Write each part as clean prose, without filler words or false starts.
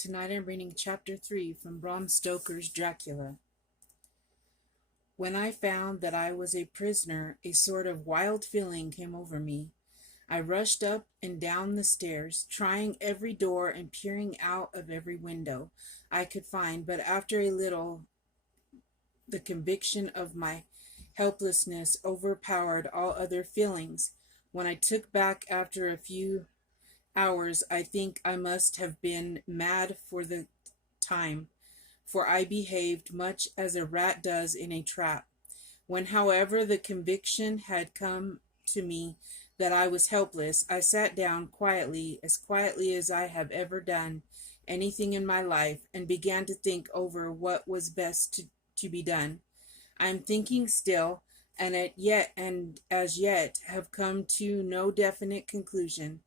Tonight I'm reading Chapter 3 from Bram Stoker's Dracula. When I found that I was a prisoner, a sort of wild feeling came over me. I rushed up and down the stairs, trying every door and peering out of every window I could find, but after a little, the conviction of my helplessness overpowered all other feelings. When I took back after a few hours, I think I must have been mad for the time, for I behaved much as a rat does in a trap. When, however, the conviction had come to me that I was helpless, I sat down quietly as I have ever done anything in my life, and began to think over what was best to be done. I am thinking still, and as yet have come to no definite conclusion.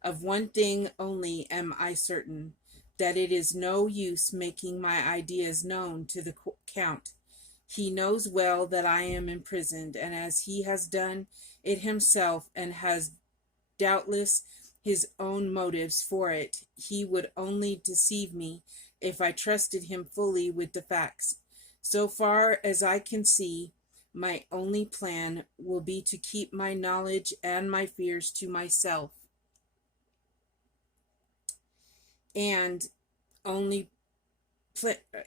Of one thing only am I certain, that it is no use making my ideas known to the Count. He knows well that I am imprisoned, and as he has done it himself, and has doubtless his own motives for it, he would only deceive me if I trusted him fully with the facts. So far as I can see, my only plan will be to keep my knowledge and my fears to myself, and only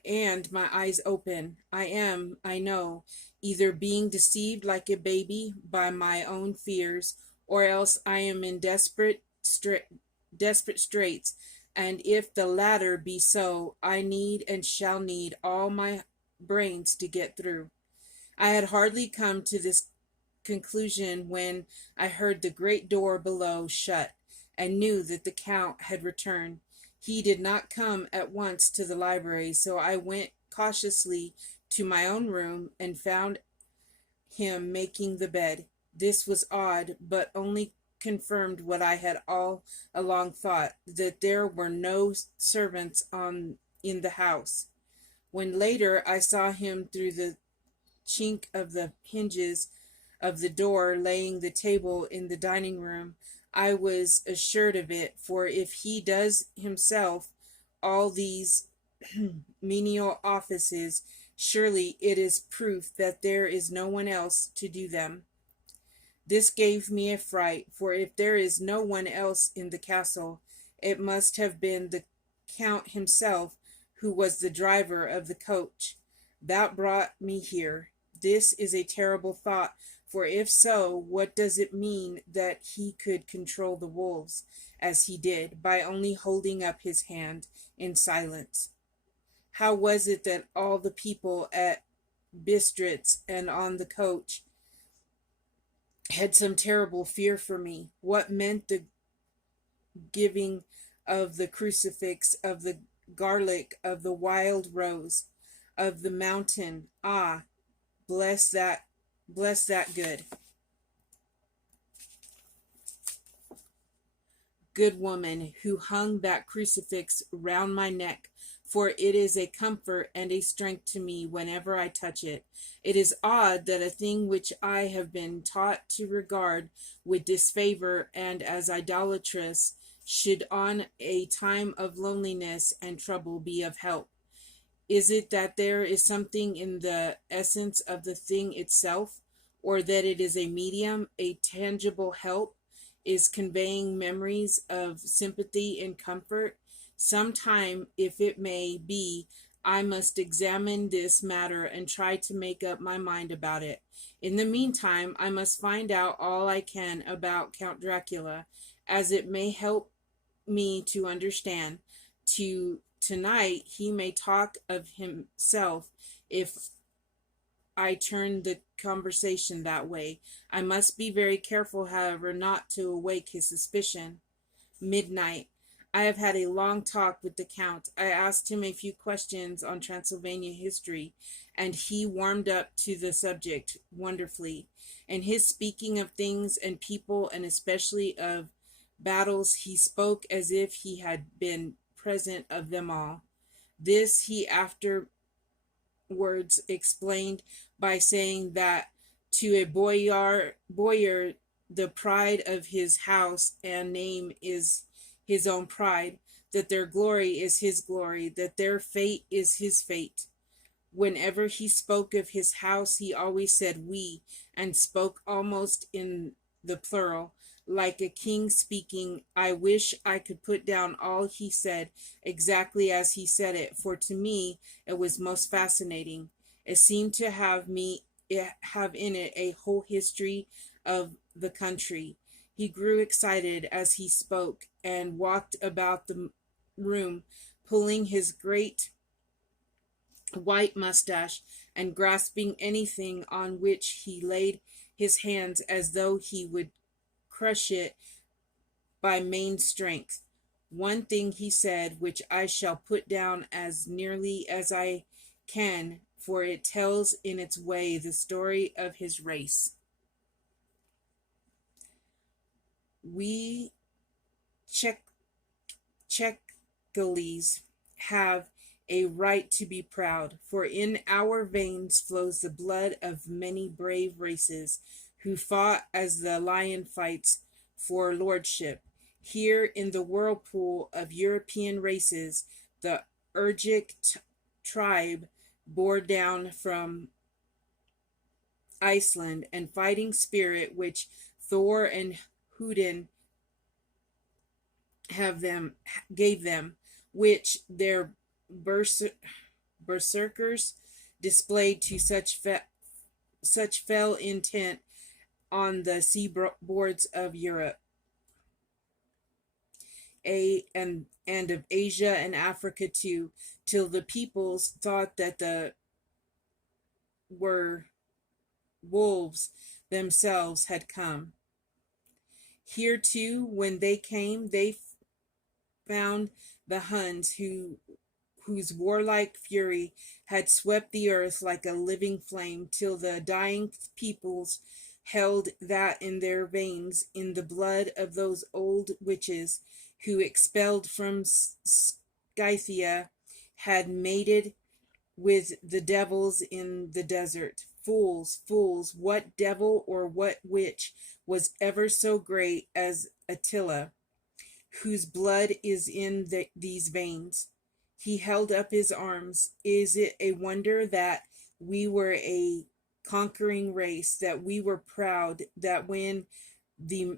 and my eyes open. I know, either being deceived like a baby by my own fears, or else I am in desperate straits, and if the latter be so, I need and shall need all my brains to get through. I had hardly come to this conclusion when I heard the great door below shut, and knew that the Count had returned. He did not come at once to the library, so I went cautiously to my own room and found him making the bed. This was odd, but only confirmed what I had all along thought, that there were no servants in the house. When later I saw him through the chink of the hinges of the door laying the table in the dining room, I was assured of it, for if he does himself all these menial offices, surely it is proof that there is no one else to do them. This gave me a fright, for if there is no one else in the castle, it must have been the Count himself who was the driver of the coach that brought me here. This is a terrible thought, for if so, what does it mean that he could control the wolves, as he did, by only holding up his hand in silence? How was it that all the people at Bistritz and on the coach had some terrible fear for me? What meant the giving of the crucifix, of the garlic, of the wild rose, of the mountain? Ah, bless that good woman who hung that crucifix round my neck, for it is a comfort and a strength to me whenever I touch it. It is odd that a thing which I have been taught to regard with disfavor and as idolatrous should on a time of loneliness and trouble be of help. Is it that there is something in the essence of the thing itself, or that it is a medium, a tangible help, is conveying memories of sympathy and comfort? Sometime, if it may be, I must examine this matter and try to make up my mind about it. In the meantime, I must find out all I can about Count Dracula, as it may help me to understand. Tonight he may talk of himself if I turn the conversation that way. I must be very careful, however, not to awake his suspicion. Midnight. I have had a long talk with the Count. I asked him a few questions on Transylvania history, and he warmed up to the subject wonderfully. In his speaking of things and people, and especially of battles, he spoke as if he had been present of them all. This he afterwards explained by saying that to a boyar the pride of his house and name is his own pride, that their glory is his glory, that their fate is his fate. Whenever he spoke of his house, he always said we, and spoke almost in the plural, like a king speaking. I wish I could put down all he said exactly as he said it, for to me it was most fascinating. It seemed to have in it a whole history of the country. He grew excited as he spoke and walked about the room, pulling his great white mustache and grasping anything on which he laid his hands as though he would crush it by main strength. One thing he said, which I shall put down as nearly as I can, for it tells in its way the story of his race. We Czechgales have a right to be proud, for in our veins flows the blood of many brave races who fought as the lion fights for lordship. Here in the whirlpool of European races, the Urgic tribe bore down from Iceland, and fighting spirit which Thor and Hudin gave them, which their berserkers displayed to such fell intent on the seaboards of Europe, and of Asia and Africa too, till the peoples thought that the were wolves themselves had come. Here too, when they came, they found the Huns, whose warlike fury had swept the earth like a living flame, till the dying peoples held that in their veins, in the blood of those old witches who, expelled from Scythia, had mated with the devils in the desert. Fools, fools, what devil or what witch was ever so great as Attila, whose blood is in these veins? He held up his arms. Is it a wonder that we were a conquering race, that we were proud, that when the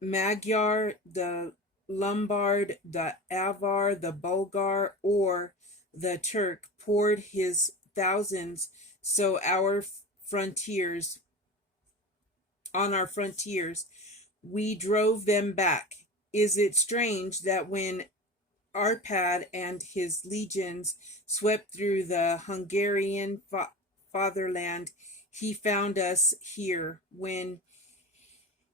Magyar, the Lombard, the Avar, the Bulgar, or the Turk poured his thousands so on our frontiers, we drove them back? Is it strange that when Arpad and his legions swept through the Hungarian fatherland, he found us here? When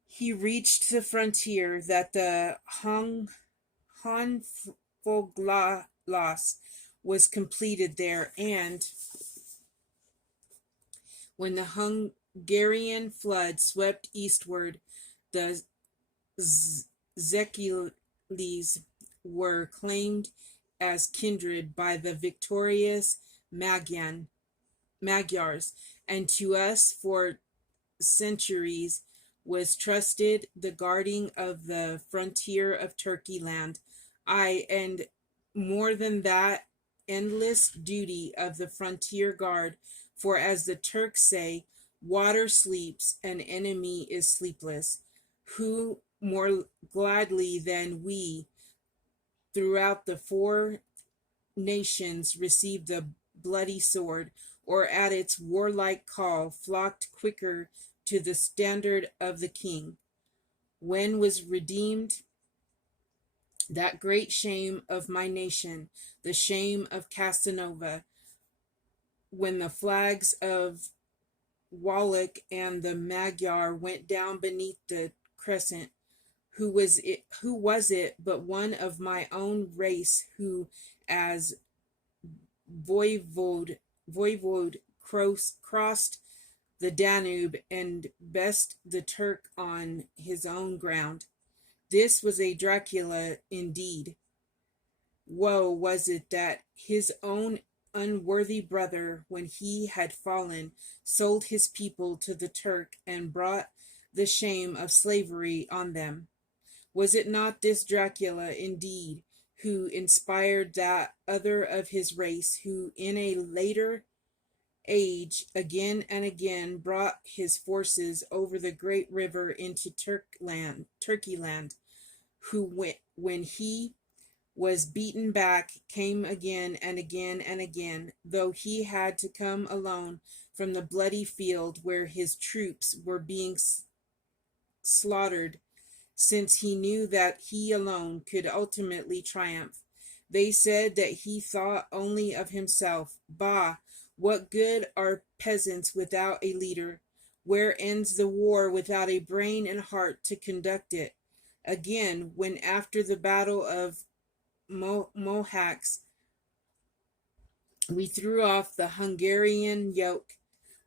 he reached the frontier, that the Honfoglalas was completed there, and when the Hungarian flood swept eastward, the Zekiles were claimed as kindred by the victorious Magyars, and to us for centuries was trusted the guarding of the frontier of Turkey land. And more than that, endless duty of the frontier guard, for as the Turks say, water sleeps, an enemy is sleepless. Who more gladly than we throughout the 4 nations received the bloody sword, or at its warlike call flocked quicker to the standard of the king? When was redeemed that great shame of my nation, the shame of Casanova, when the flags of Wallach and the Magyar went down beneath the crescent? Who was it but one of my own race who, as voivode crossed the Danube and best the Turk on his own ground? This was a Dracula indeed. Woe was it that his own unworthy brother, when he had fallen, sold his people to the Turk and brought the shame of slavery on them. Was it not this Dracula, indeed, who inspired that other of his race, who in a later age again and again brought his forces over the great river into Turkeyland, who when he was beaten back came again and again and again, though he had to come alone from the bloody field where his troops were being slaughtered, since he knew that he alone could ultimately triumph. They said that he thought only of himself. Bah! What good are peasants without a leader? Where ends the war without a brain and heart to conduct it? Again, when after the battle of Mohacs we threw off the Hungarian yoke,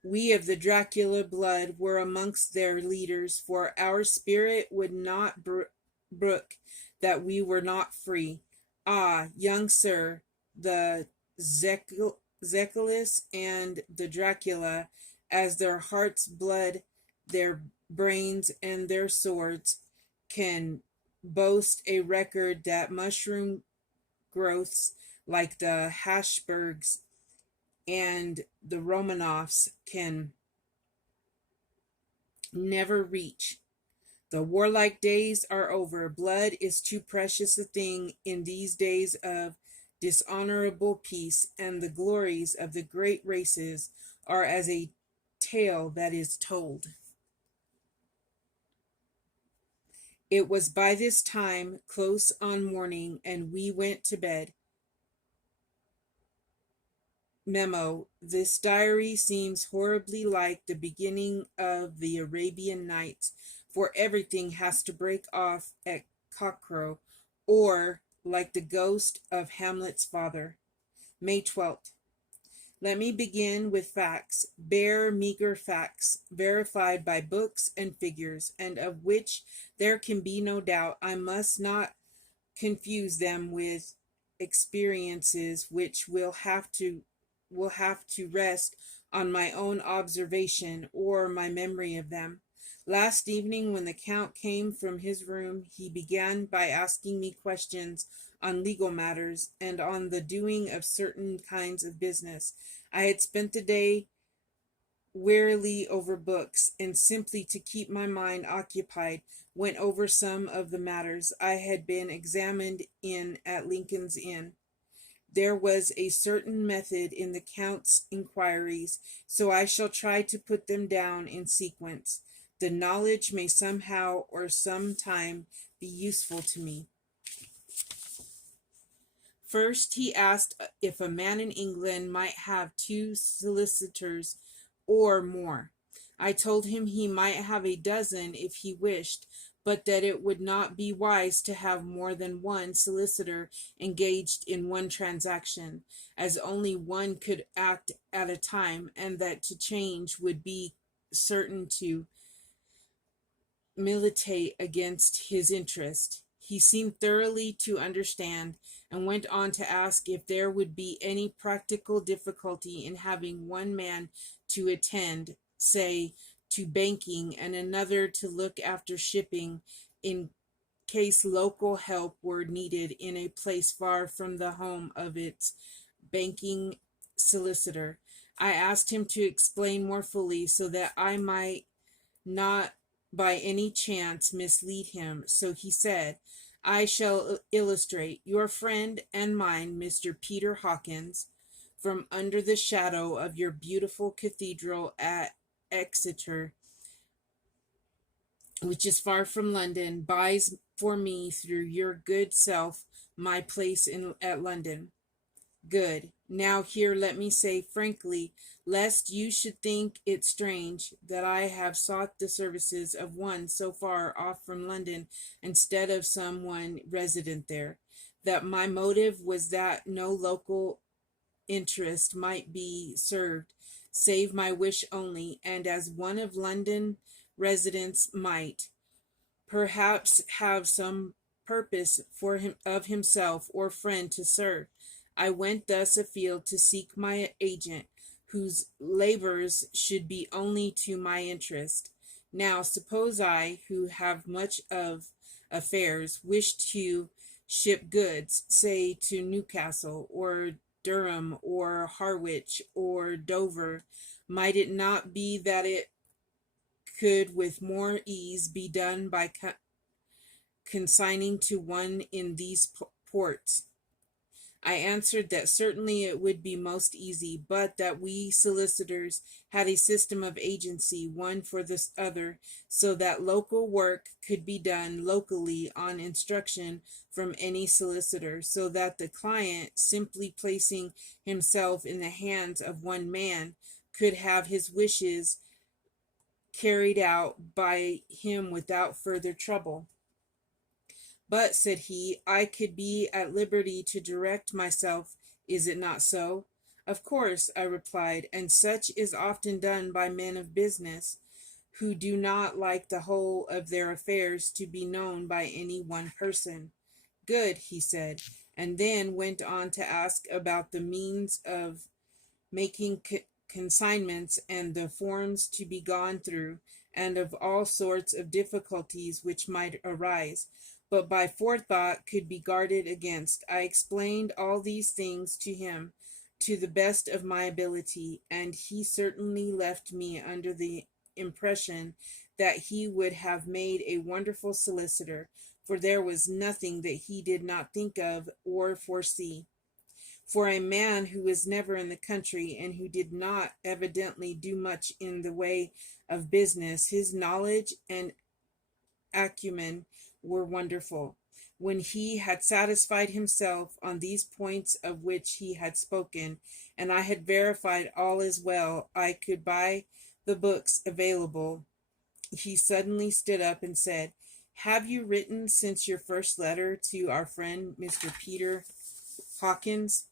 we of the Dracula blood were amongst their leaders, for our spirit would not brook that we were not free. Ah, young sir, the Zekilis and the Dracula, as their heart's blood, their brains, and their swords, can boast a record that mushroom growths like the Hashbergs and the Romanovs can never reach. The warlike days are over. Blood is too precious a thing in these days of dishonorable peace, and the glories of the great races are as a tale that is told. It was by this time close on morning, and we went to bed. Memo: this diary seems horribly like the beginning of the Arabian Nights, for everything has to break off at cockcrow, or like the ghost of Hamlet's father. May 12th. Let me begin with facts, bare, meager facts, verified by books and figures, and of which there can be no doubt. I must not confuse them with experiences which will have to rest on my own observation or my memory of them. Last evening, when the Count came from his room, he began by asking me questions on legal matters and on the doing of certain kinds of business. I had spent the day wearily over books, and simply to keep my mind occupied, went over some of the matters I had been examined in at Lincoln's Inn. There was a certain method in the Count's inquiries, so I shall try to put them down in sequence. The knowledge may somehow or sometime be useful to me. First, he asked if a man in England might have 2 solicitors or more. I told him he might have a dozen if he wished, but that it would not be wise to have more than 1 solicitor engaged in one transaction, as only one could act at a time, and that to change would be certain to militate against his interest. He seemed thoroughly to understand, and went on to ask if there would be any practical difficulty in having one man to attend, say, to banking, and another to look after shipping, in case local help were needed in a place far from the home of its banking solicitor. I asked him to explain more fully, so that I might not by any chance mislead him. So he said, I shall illustrate. Your friend and mine, Mr. Peter Hawkins, from under the shadow of your beautiful cathedral at Exeter, which is far from London, buys for me through your good self my place at London. Good. Now here let me say frankly, lest you should think it strange that I have sought the services of one so far off from London instead of some one resident there, that my motive was that no local interest might be served, save my wish only, and as one of London residents might perhaps have some purpose for him of himself or friend to serve. I went thus afield to seek my agent, whose labors should be only to my interest. Now suppose I, who have much of affairs wished to ship goods, say to Newcastle or Durham or Harwich or Dover, might it not be that it could with more ease be done by consigning to one in these ports? I answered that certainly it would be most easy, but that we solicitors had a system of agency, one for the other, so that local work could be done locally on instruction from any solicitor, so that the client, simply placing himself in the hands of one man, could have his wishes carried out by him without further trouble. But, said he, I could be at liberty to direct myself, is it not so? Of course, I replied, and such is often done by men of business, who do not like the whole of their affairs to be known by any one person. Good, he said, and then went on to ask about the means of making consignments and the forms to be gone through, and of all sorts of difficulties which might arise, but by forethought could be guarded against. I explained all these things to him to the best of my ability, and he certainly left me under the impression that he would have made a wonderful solicitor, for there was nothing that he did not think of or foresee. For a man who was never in the country and who did not evidently do much in the way of business, his knowledge and acumen were wonderful. When he had satisfied himself on these points of which he had spoken, and I had verified all as well, I could buy the books available. He suddenly stood up and said, Have you written since your first letter to our friend Mr. Peter Hawkins,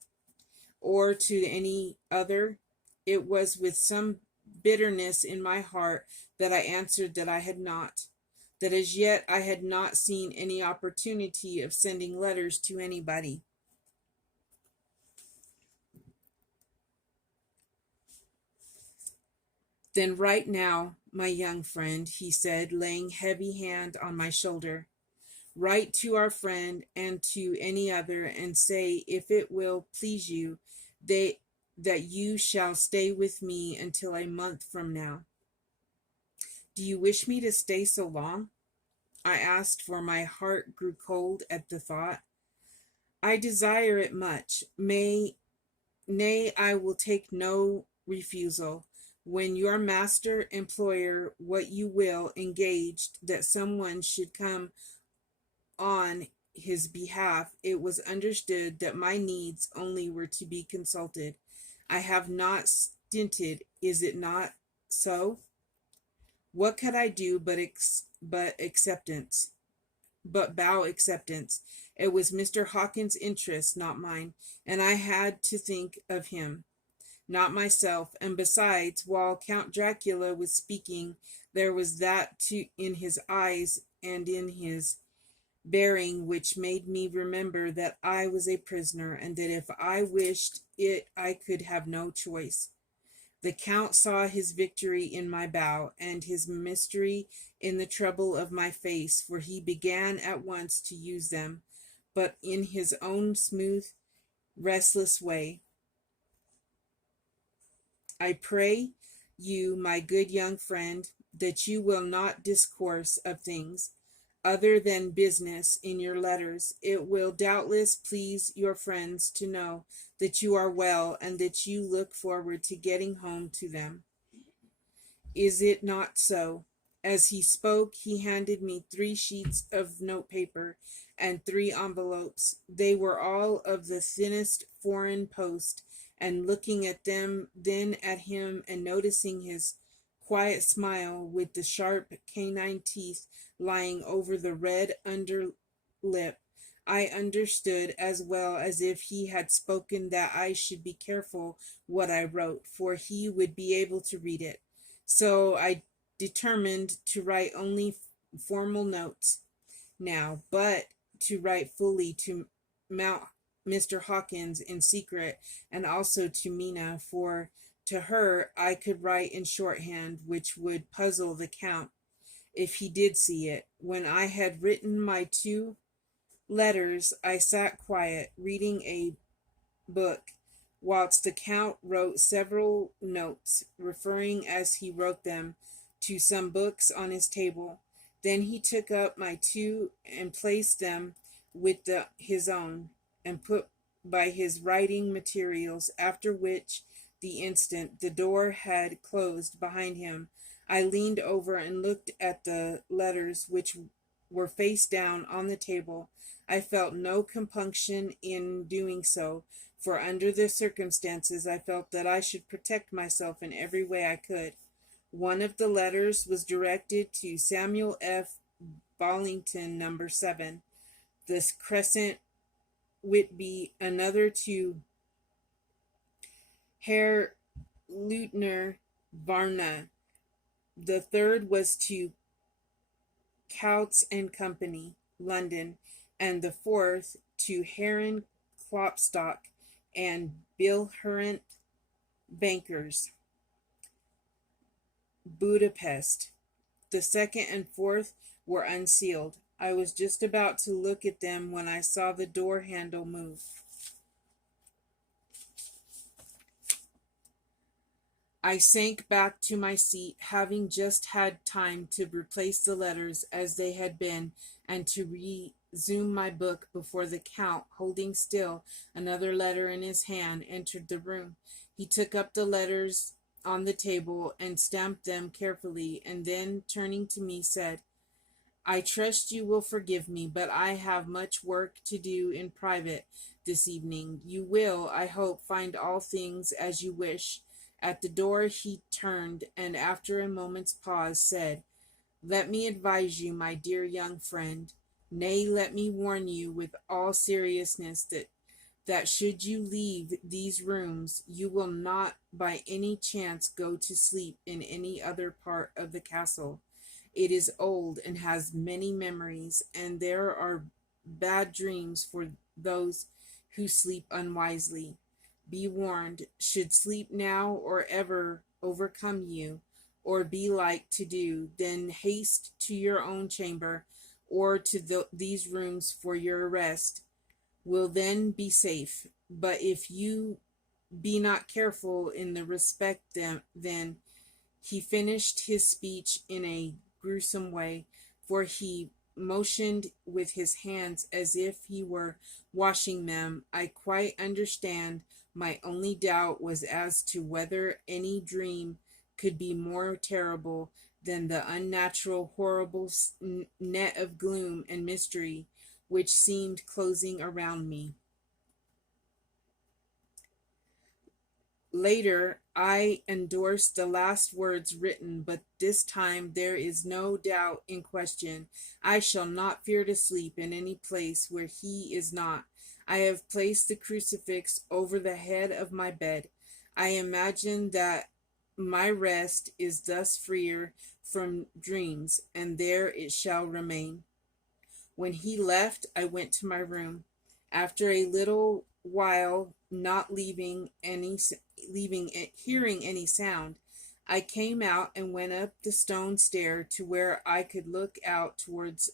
or to any other? It was with some bitterness in my heart that I answered that I had not, that as yet I had not seen any opportunity of sending letters to anybody. Then write now, my young friend, he said, laying heavy hand on my shoulder. Write to our friend and to any other, and say, if it will please you, that you shall stay with me until a month from now. Do you wish me to stay so long? I asked, for my heart grew cold at the thought. I desire it much. Nay, I will take no refusal. When your master, employer, what you will, engaged that someone should come on his behalf, it was understood that my needs only were to be consulted. I have not stinted, is it not so? What could I do but acceptance? But bow acceptance. It was Mr. Hawkins' interest, not mine, and I had to think of him, not myself. And besides, while Count Dracula was speaking, there was that in his eyes and in his bearing which made me remember that I was a prisoner, and that if I wished it I could have no choice. The Count saw his victory in my bow, and his mystery in the trouble of my face, for he began at once to use them, but in his own smooth, restless way. I pray you, my good young friend, that you will not discourse of things other than business in your letters. It will doubtless please your friends to know that you are well, and that you look forward to getting home to them. Is it not so? As he spoke, he handed me 3 sheets of notepaper and 3 envelopes. They were all of the thinnest foreign post, and looking at them, then at him, and noticing his quiet smile with the sharp canine teeth lying over the red under lip, I understood as well as if he had spoken that I should be careful what I wrote, for he would be able to read it. So I determined to write only formal notes now, but to write fully to Mount Mr. Hawkins in secret, and also to Mina, for to her I could write in shorthand, which would puzzle the Count, if he did see it. When I had written my 2 letters, I sat quiet, reading a book, whilst the Count wrote several notes, referring as he wrote them to some books on his table. Then he took up my 2 and placed them with his own, and put by his writing materials, after which, the instant the door had closed behind him, I leaned over and looked at the letters, which were face down on the table. I felt no compunction in doing so, for under the circumstances I felt that I should protect myself in every way I could. One of the letters was directed to Samuel F. Bollington, number 7, the Crescent, Whitby; another to Herr Lieutenant Varna; the third was to Coutts and Company, London; and the fourth to Heron Klopstock and Bilhurent, bankers, Budapest. The second and fourth were unsealed. I was just about to look at them when I saw the door handle move. I sank back to my seat, having just had time to replace the letters as they had been, and to resume my book, before the Count, holding still another letter in his hand, entered the room. He took up the letters on the table and stamped them carefully, and then, turning to me, said, "I trust you will forgive me, but I have much work to do in private this evening. You will, I hope, find all things as you wish." At the door he turned, and after a moment's pause said, "Let me advise you, my dear young friend, nay, let me warn you with all seriousness, that should you leave these rooms, you will not by any chance go to sleep in any other part of the castle. It is old and has many memories, and there are bad dreams for those who sleep unwisely. Be warned, should sleep now or ever overcome you, or be like to do, then haste to your own chamber, or to these rooms for your rest, will then be safe. But if you be not careful in the respect then," he finished his speech in a gruesome way, for he motioned with his hands as if he were washing them. "I quite understand. My only doubt was as to whether any dream could be more terrible than the unnatural, horrible net of gloom and mystery which seemed closing around me." Later, I endorsed the last words written, but this time there is no doubt in question. I shall not fear to sleep in any place where he is not. I have placed the crucifix over the head of my bed. I imagine that my rest is thus freer from dreams, and there it shall remain. When he left, I went to my room. After a little while, not hearing any sound, I came out and went up the stone stair to where I could look out towards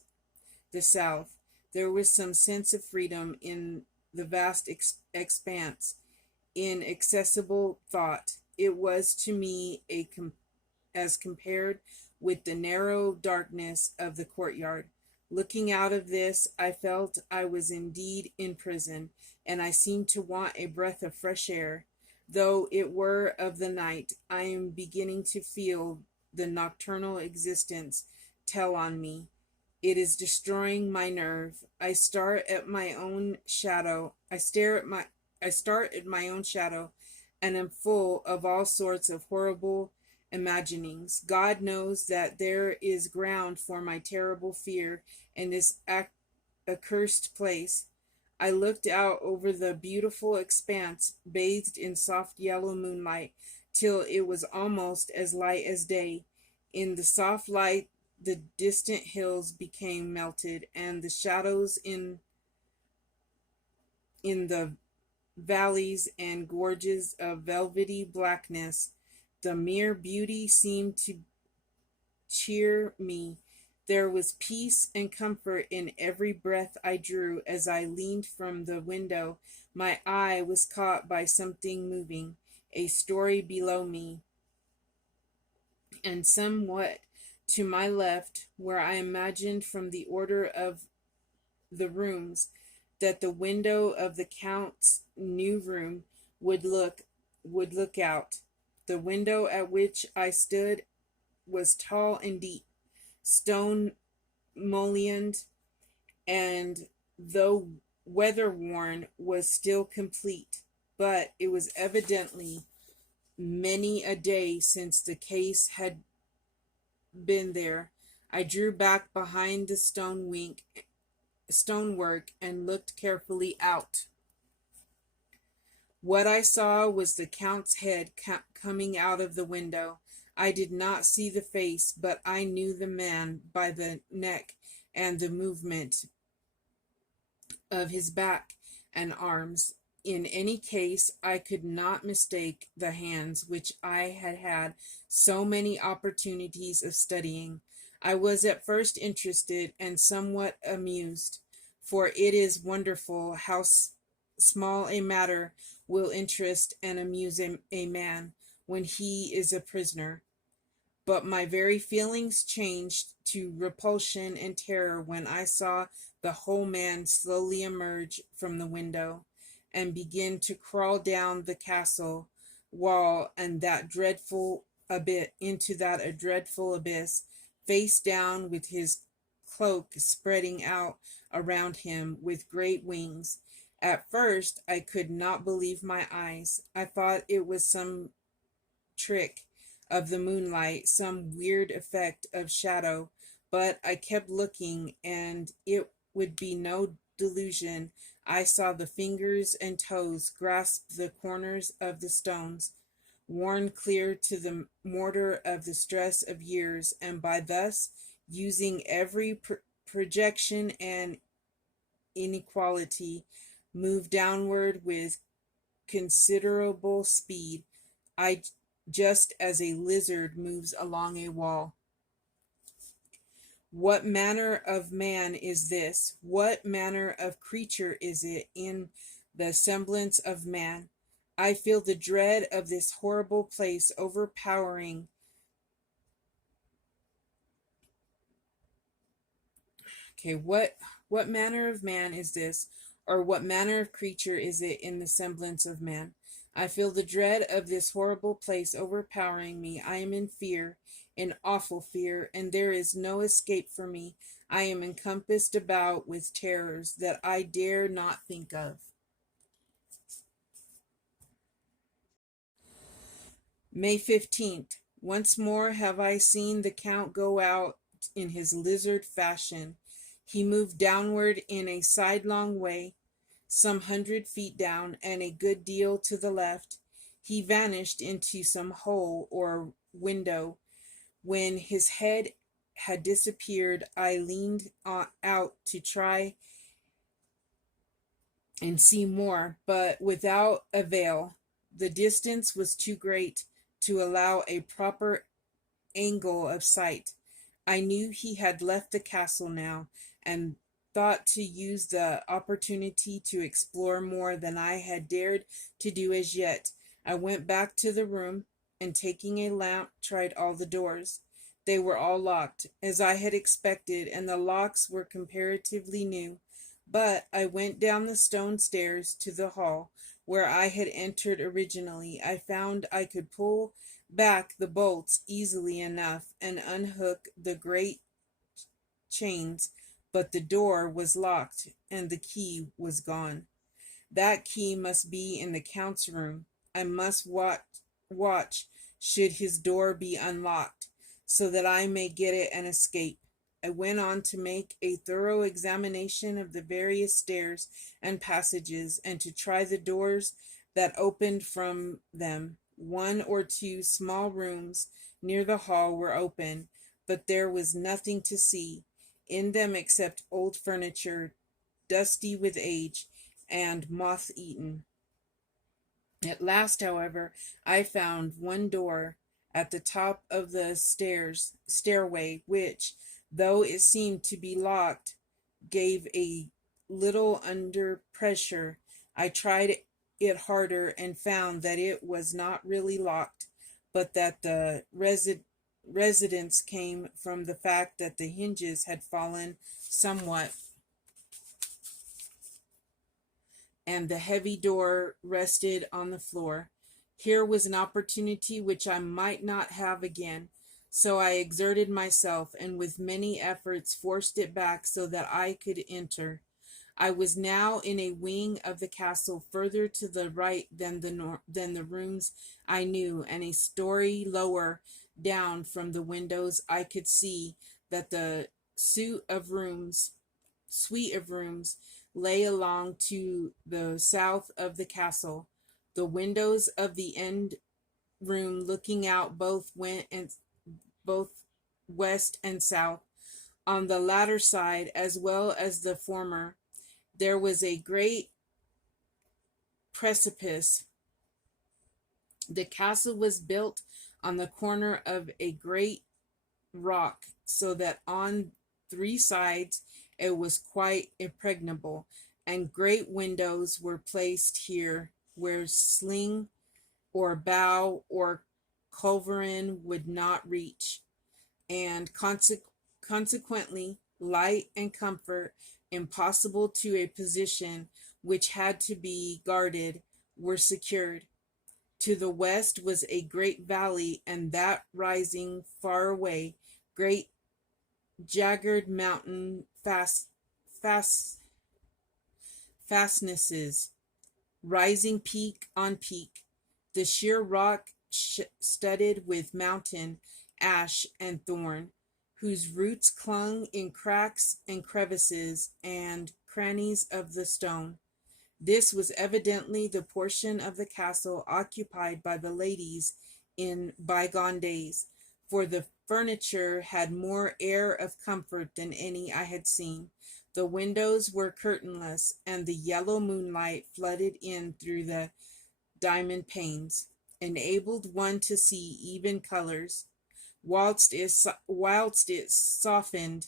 the south. There was some sense of freedom in the vast expanse, inaccessible thought. It was to me as compared with the narrow darkness of the courtyard. Looking out of this, I felt I was indeed in prison, and I seemed to want a breath of fresh air. Though it were of the night, I am beginning to feel the nocturnal existence tell on me. It is destroying my nerve. I start at my own shadow. I start at my own shadow, and am full of all sorts of horrible imaginings. God knows that there is ground for my terrible fear in this accursed place. I looked out over the beautiful expanse, bathed in soft yellow moonlight, till it was almost as light as day. In the soft light, the distant hills became melted, and the shadows in the valleys and gorges of velvety blackness. The mere beauty seemed to cheer me, There was peace and comfort in every breath I drew. As I leaned from the window, my eye was caught by something moving, a story below me, and somewhat to my left, where I imagined from the order of the rooms that the window of the Count's new room would look out. The window at which I stood was tall and deep, stone mullioned, and though weather worn, was still complete. But it was evidently many a day since the case had been there. I drew back behind the stonework and looked carefully out. What I saw was the Count's head coming out of the window. I did not see the face, but I knew the man by the neck and the movement of his back and arms. In any case, I could not mistake the hands which I had had so many opportunities of studying. I was at first interested and somewhat amused, for it is wonderful how small a matter will interest and amuse a man when he is a prisoner. But my very feelings changed to repulsion and terror when I saw the whole man slowly emerge from the window and begin to crawl down the castle wall and that dreadful abyss, face down, with his cloak spreading out around him with great wings. At first I could not believe my eyes. I thought it was some trick of the moonlight, some weird effect of shadow, but I kept looking, and it would be no delusion. I saw the fingers and toes grasp the corners of the stones, worn clear to the mortar of the stress of years, and by thus using every projection and inequality, move downward with considerable speed. I just as a lizard moves along a wall. What manner of man is this? What manner of creature is it in the semblance of man? I feel the dread of this horrible place overpowering. Okay, what manner of man is this, or what manner of creature is it in the semblance of man? I feel the dread of this horrible place overpowering me. I am in fear, in awful fear, and there is no escape for me. I am encompassed about with terrors that I dare not think of. May 15th. Once more have I seen the Count go out in his lizard fashion. He moved downward in a sidelong way, some 100 feet down, and a good deal to the left. He vanished into some hole or window. When his head had disappeared, I leaned out to try and see more, but without avail. The distance was too great to allow a proper angle of sight. I knew he had left the castle now, and thought to use the opportunity to explore more than I had dared to do as yet. I went back to the room, and taking a lamp, tried all the doors. They were all locked, as I had expected, and the locks were comparatively new. But I went down the stone stairs to the hall, where I had entered originally. I found I could pull back the bolts easily enough and unhook the great chains, but the door was locked and the key was gone. That key must be in the Count's room. I must watch should his door be unlocked, so that I may get it and escape. I went on to make a thorough examination of the various stairs and passages, and to try the doors that opened from them. One or two small rooms near the hall were open, but there was nothing to see in them except old furniture, dusty with age and moth-eaten. At last, however, I found one door at the top of the stairway, which, though it seemed to be locked, gave a little under pressure. I tried it harder and found that it was not really locked, but that the residence came from the fact that the hinges had fallen somewhat and the heavy door rested on the floor. Here was an opportunity which I might not have again. So I exerted myself and with many efforts forced it back so that I could enter. I was now in a wing of the castle further to the right than the rooms I knew, and a story lower down from the windows I could see that the suite of rooms lay along to the south of the castle. The windows of the end room looking out both west and south. On the latter side, as well as the former, there was a great precipice. The castle was built on the corner of a great rock, so that on three sides it was quite impregnable, and great windows were placed here where sling or bow or culverin would not reach, and consequently light and comfort, impossible to a position which had to be guarded, were secured. To the west was a great valley, and that rising far away, great jagged mountain fastnesses, rising peak on peak, the sheer rock studded with mountain ash and thorn, whose roots clung in cracks and crevices and crannies of the stone. This was evidently the portion of the castle occupied by the ladies in bygone days, for the furniture had more air of comfort than any I had seen. The windows were curtainless, and the yellow moonlight flooded in through the diamond panes, enabled one to see even colors, whilst it softened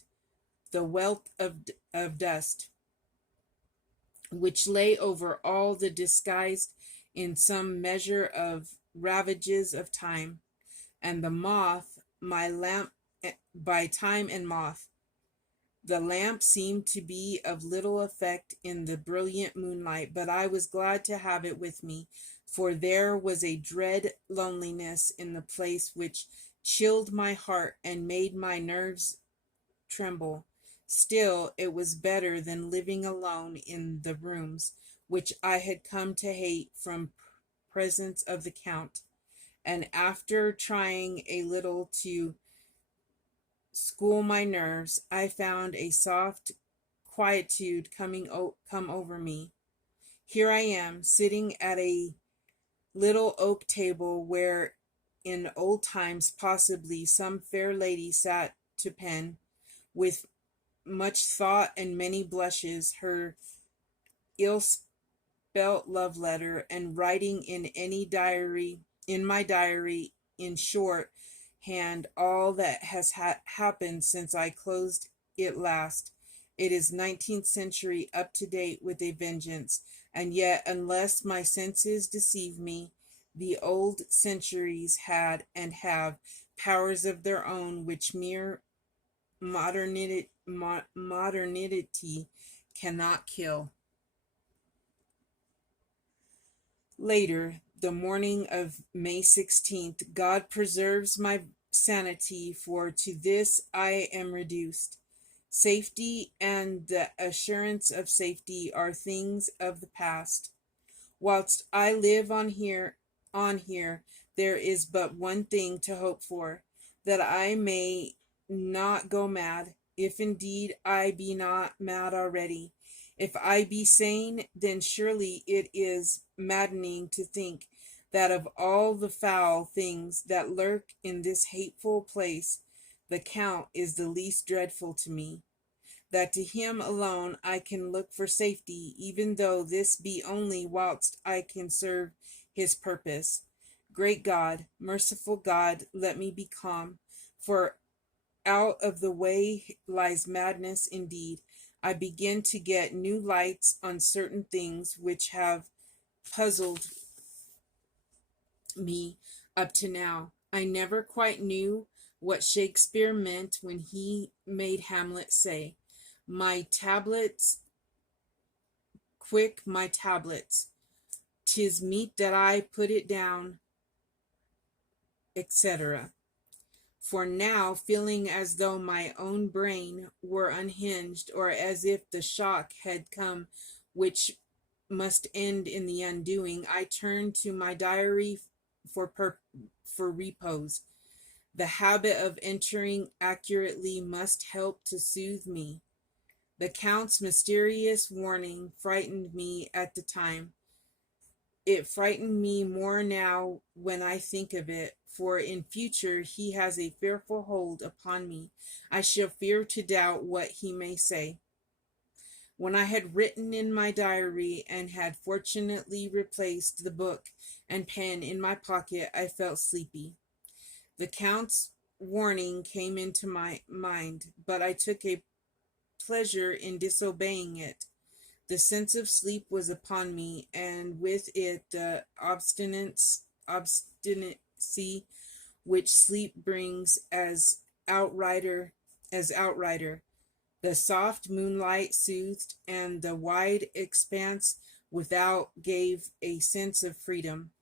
the wealth of dust which lay over all the disguised in some measure of ravages of time, and the moth, my lamp, by time and moth. The lamp seemed to be of little effect in the brilliant moonlight, but I was glad to have it with me, for there was a dread loneliness in the place which chilled my heart and made my nerves tremble. Still, it was better than living alone in the rooms which I had come to hate from presence of the Count. And after trying a little to school my nerves, I found a soft quietude come over me. Here I am, sitting at a little oak table where in old times possibly some fair lady sat to pen, with much thought and many blushes, her ill spelt love letter, and writing in my diary, in short hand, all that has happened since I closed it last. It is 19th century, up to date with a vengeance, and yet, unless my senses deceive me, the old centuries had and have powers of their own which mere modernity cannot kill. Later, the morning of May 16th, God preserves my sanity, for to this I am reduced. Safety and the assurance of safety are things of the past. Whilst I live on here, there is but one thing to hope for, that I may not go mad, if indeed I be not mad already. If I be sane, then surely it is maddening to think that of all the foul things that lurk in this hateful place, the Count is the least dreadful to me, that to him alone I can look for safety, even though this be only whilst I can serve his purpose. Great God, merciful God, let me be calm, for out of the way lies madness indeed. I begin to get new lights on certain things which have puzzled me up to now. I never quite knew what Shakespeare meant when he made Hamlet say, "My tablets, quick, my tablets, 'tis meet that I put it down," etc. For now, feeling as though my own brain were unhinged, or as if the shock had come which must end in the undoing, I turned to my diary for repose. The habit of entering accurately must help to soothe me. The Count's mysterious warning frightened me at the time. It frightened me more now when I think of it, for in future he has a fearful hold upon me. I shall fear to doubt what he may say. When I had written in my diary and had fortunately replaced the book and pen in my pocket, I felt sleepy. The Count's warning came into my mind, but I took a pleasure in disobeying it. The sense of sleep was upon me, and with it the obstinacy which sleep brings as outrider. The soft moonlight soothed, and the wide expanse without gave a sense of freedom,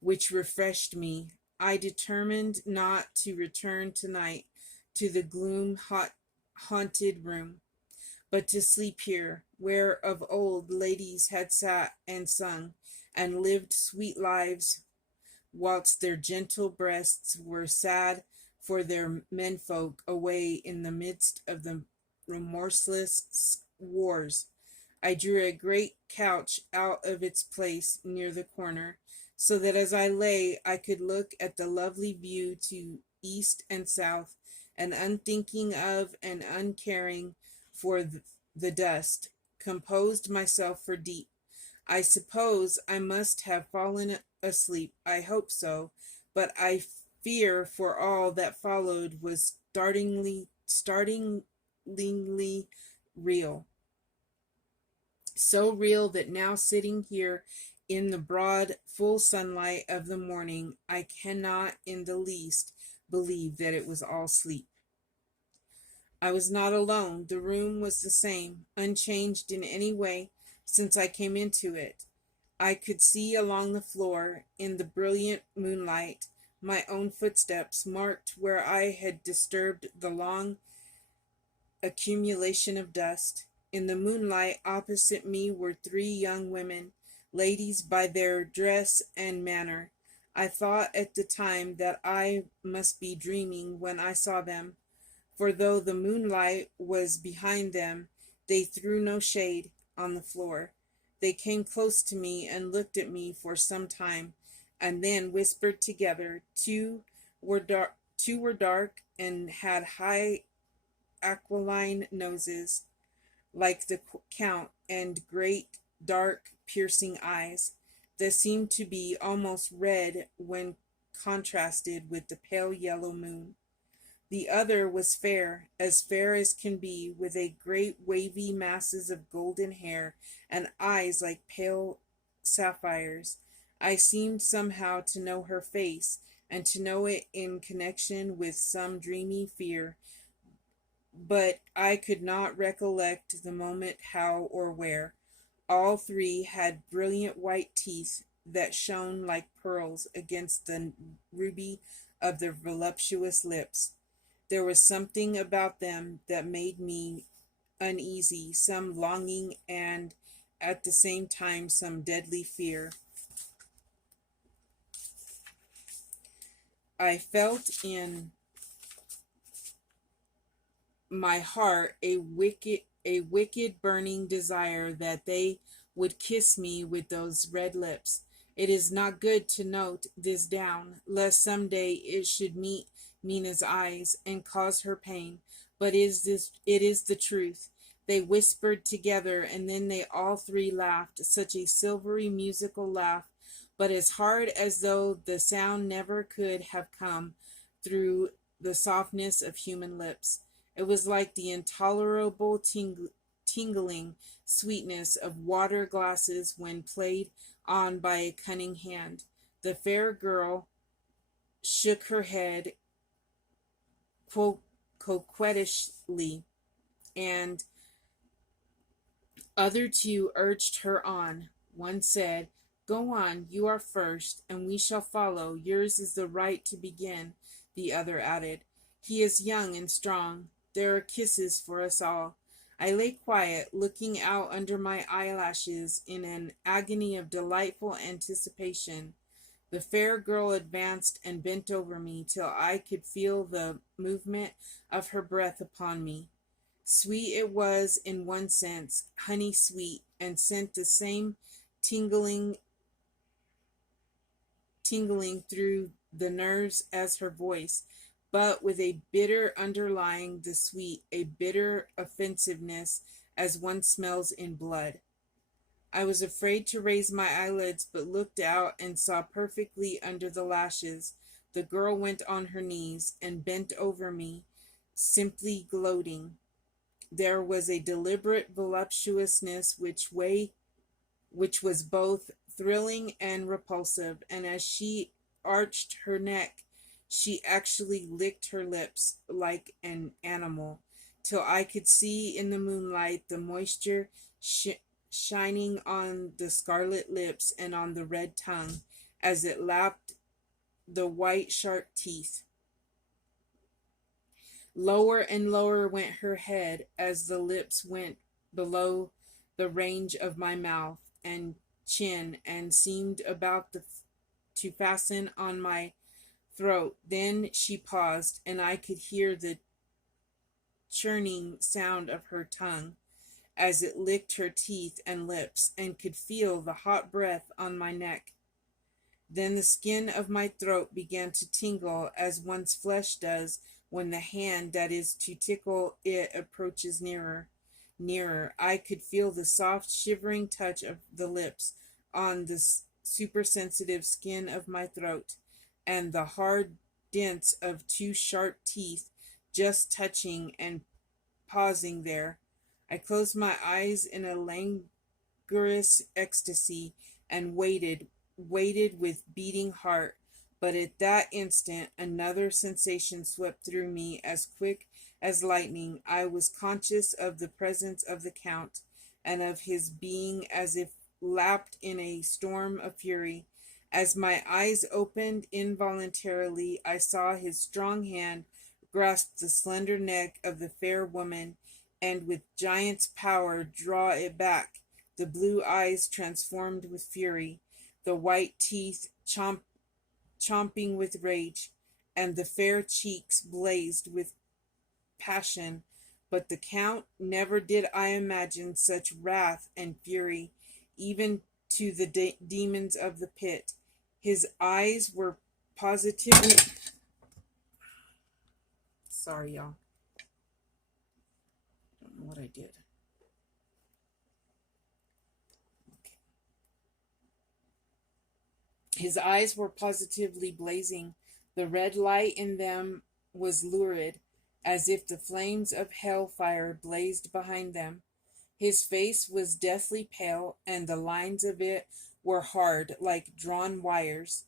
which refreshed me. I determined not to return tonight to the haunted room, but to sleep here, where of old ladies had sat and sung, and lived sweet lives, whilst their gentle breasts were sad for their menfolk away in the midst of the remorseless wars. I drew a great couch out of its place near the corner, so that as I lay I could look at the lovely view to east and south, and unthinking of and uncaring for the dust, composed myself for deep. I suppose I must have fallen asleep. I hope so, but I fear for all that followed was startlingly real. So real that now sitting here in the broad, full sunlight of the morning, I cannot in the least believe that it was all sleep. I was not alone. The room was the same, unchanged in any way since I came into it. I could see along the floor, in the brilliant moonlight, my own footsteps marked where I had disturbed the long accumulation of dust. In the moonlight opposite me were three young women, ladies by their dress and manner. I thought at the time that I must be dreaming when I saw them, for though the moonlight was behind them, they threw no shade on the floor. They came close to me and looked at me for some time, and then whispered together. Two were dark and had high aquiline noses, like the Count, and great, dark, piercing eyes that seemed to be almost red when contrasted with the pale yellow moon. The other was fair as can be, with a great wavy masses of golden hair and eyes like pale sapphires. I seemed somehow to know her face, and to know it in connection with some dreamy fear, but I could not recollect the moment how or where. All three had brilliant white teeth that shone like pearls against the ruby of their voluptuous lips. There was something about them that made me uneasy, some longing and at the same time some deadly fear. I felt in my heart a wicked burning desire that they would kiss me with those red lips. It is not good to note this down, lest some day it should meet Mina's eyes and cause her pain, but it is the truth. They whispered together, and then they all three laughed, such a silvery musical laugh, but as hard as though the sound never could have come through the softness of human lips. It was like the intolerable tingling sweetness of water glasses when played on by a cunning hand. The fair girl shook her head coquettishly, and other two urged her on. One said, "Go on, you are first, and we shall follow. Yours is the right to begin." The other added, "He is young and strong. There are kisses for us all." I lay quiet, looking out under my eyelashes in an agony of delightful anticipation. The fair girl advanced and bent over me till I could feel the movement of her breath upon me. Sweet it was in one sense, honey sweet, and sent the same tingling through the nerves as her voice, but with a bitter underlying the sweet, a bitter offensiveness as one smells in blood. I was afraid to raise my eyelids, but looked out and saw perfectly under the lashes. The girl went on her knees and bent over me, simply gloating. There was a deliberate voluptuousness which was both thrilling and repulsive, and as she arched her neck, she actually licked her lips like an animal, till I could see in the moonlight the moisture shining on the scarlet lips and on the red tongue as it lapped the white sharp teeth. Lower and lower went her head as the lips went below the range of my mouth and chin and seemed about to fasten on my throat. Then she paused, and I could hear the churning sound of her tongue as it licked her teeth and lips, and could feel the hot breath on my neck. Then the skin of my throat began to tingle as one's flesh does when the hand that is to tickle it approaches nearer. Nearer, I could feel the soft, shivering touch of the lips on the supersensitive skin of my throat, and the hard dents of two sharp teeth just touching and pausing there. I closed my eyes in a languorous ecstasy and waited with beating heart. But at that instant another sensation swept through me as quick as lightning. I was conscious of the presence of the Count, and of his being as if lapped in a storm of fury. As my eyes opened involuntarily, I saw his strong hand grasp the slender neck of the fair woman, and with giant's power draw it back. The blue eyes transformed with fury, the white teeth chomping with rage, and the fair cheeks blazed with passion. But the Count, never did I imagine such wrath and fury, even to the demons of the pit. His eyes were positively... Sorry, y'all. I don't know what I did. His eyes were positively blazing. The red light in them was lurid, as if the flames of hellfire blazed behind them. His face was deathly pale, and the lines of it were hard, like drawn wires.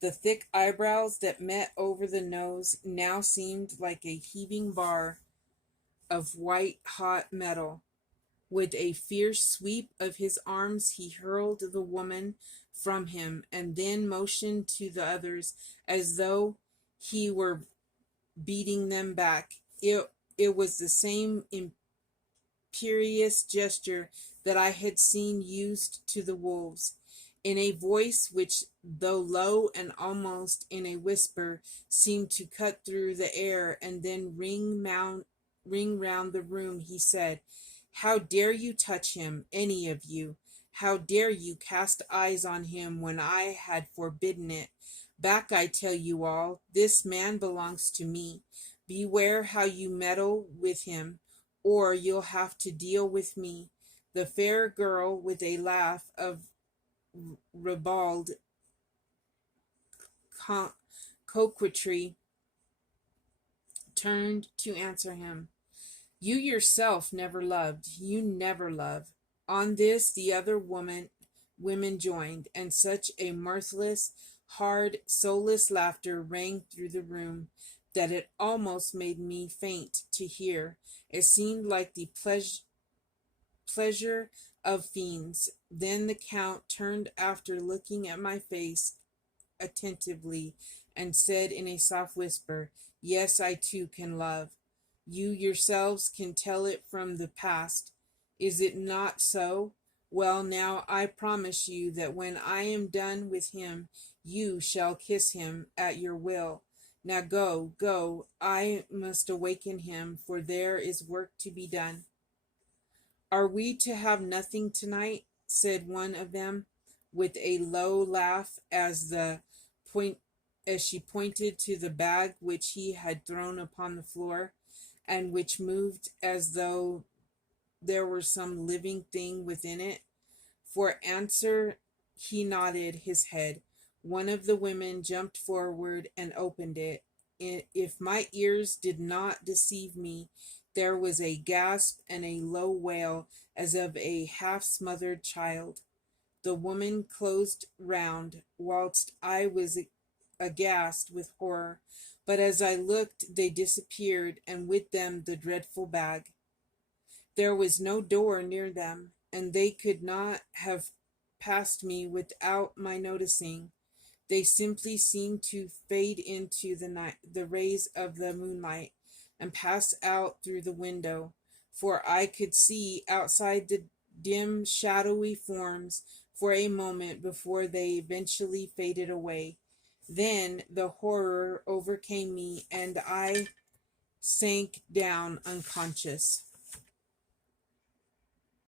The thick eyebrows that met over the nose now seemed like a heaving bar of white-hot metal. With a fierce sweep of his arms he hurled the woman from him, and then motioned to the others as though he were beating them back. It was the same imperious gesture that I had seen used to the wolves. In a voice which, though low and almost in a whisper, seemed to cut through the air and then ring round the room, he said, "How dare you touch him, any of you? How dare you cast eyes on him when I had forbidden it? Back, I tell you all. This man belongs to me. Beware how you meddle with him, or you'll have to deal with me." The fair girl, with a laugh of ribald coquetry, turned to answer him. You yourself never loved. You never love. On this the other women joined, and such a mirthless, hard, soulless laughter rang through the room that it almost made me faint to hear. It seemed like the pleasure of fiends. Then the count turned after looking at my face attentively and said in a soft whisper, Yes, I too can love. You yourselves can tell it from the past. Is it not so? Well, now I promise you that when I am done with him, you shall kiss him at your will. Now go, go. I must awaken him, for there is work to be done. Are we to have nothing tonight? Said one of them, with a low laugh point as she pointed to the bag which he had thrown upon the floor, and which moved as though there were some living thing within it. For answer he nodded his head. One of the women jumped forward and opened it. If my ears did not deceive me, there was a gasp and a low wail as of a half-smothered child. The woman closed round, whilst I was aghast with horror. But as I looked, they disappeared, and with them the dreadful bag. There was no door near them, and they could not have passed me without my noticing. They simply seemed to fade into the night, the rays of the moonlight, and pass out through the window, for I could see outside the dim, shadowy forms for a moment before they eventually faded away. Then the horror overcame me, and I sank down unconscious.